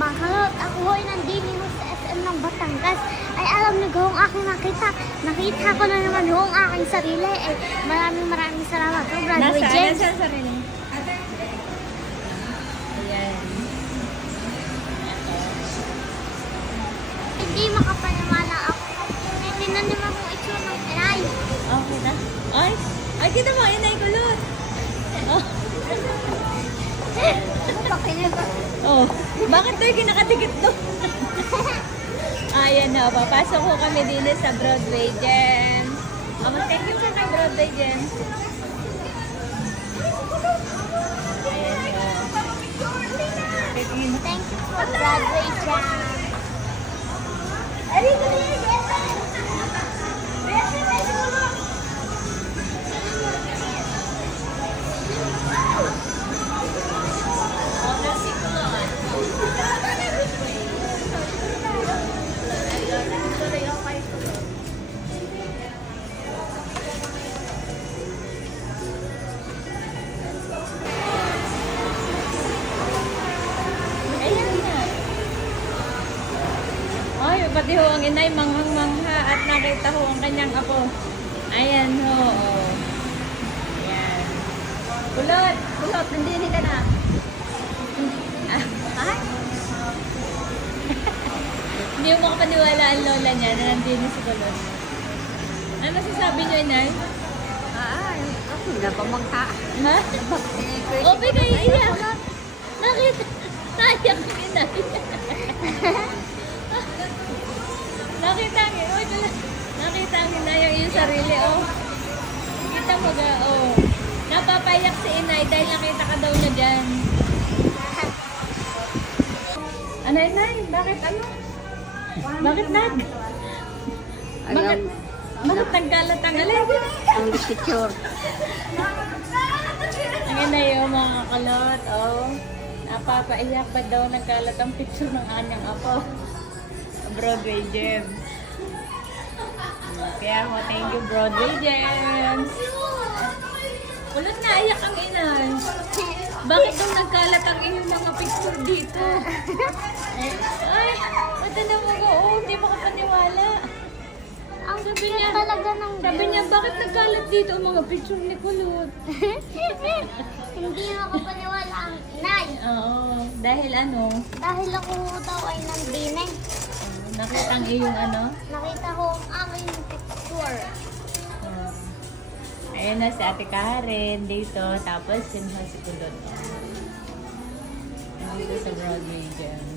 Makalot, ako ho'y nandini mo sa SM ng Batangas. Ay alam niyo ho ang aking nakita. Nakita ko na naman ho ang aking sarili. Ay maraming salamat. Graduate James. Nasa sarili? Ayan. Hindi makapaniwala ako. Tinan niyo mo kung itsura ng inay. Okay na? Ay, kita mo, inay kulot. Oh. Oh, bakit tayo kinakatikit to? Ayan na, papasok ko kami din sa Broadway Gems. Thank you sa kay Broadway Gems. Ayan na. Thank you for Broadway Jam. Pati ho ang inay, manghang-mangha at nakita ho ang kanyang apo. Ayan ho. Oh. Ayan. Kulot! Kulot! Nandini ka na. Hindi mo makapaniwala ang lola niya na nandini si Kulot. Ano masasabi niyo, inay? Ako na ba magha? Ha? Ope kayo iyak. Nakita. Nayak ang inay. Nakita ang inay ang iyong sarili, oh. Kita mo ga, oh. Napapayak si inay dahil nakita ka daw na dyan. Ano, inay? Bakit ano? Bakit Bakit nagkalat ang alay? Ang picture. Ang inay, oh, mga kakalot, oh. Napapaiyak pa daw nagkalat ang picture ng anyang apo. Broadway Gems. Kaya ako, thank you, Broadway Gems. Kulot na, iyak ang inay. Bakit daw nagkalat ang iyong mga picture dito? Ay, mata na mo ko. Oh, hindi makapaniwala. Ang sabi niya talaga ng Sabi niya, bakit nagkalat dito ang mga picture ni Kulot? Hindi makapaniwala ang inay. Oo, dahil ano? Dahil ako daw ay nandini. Nakita ang iyong ano? Nakita ko ang aking picture. Ayan na si Ate Karen dito. Tapos yun si Kulot. Dito sa Broadway Gems.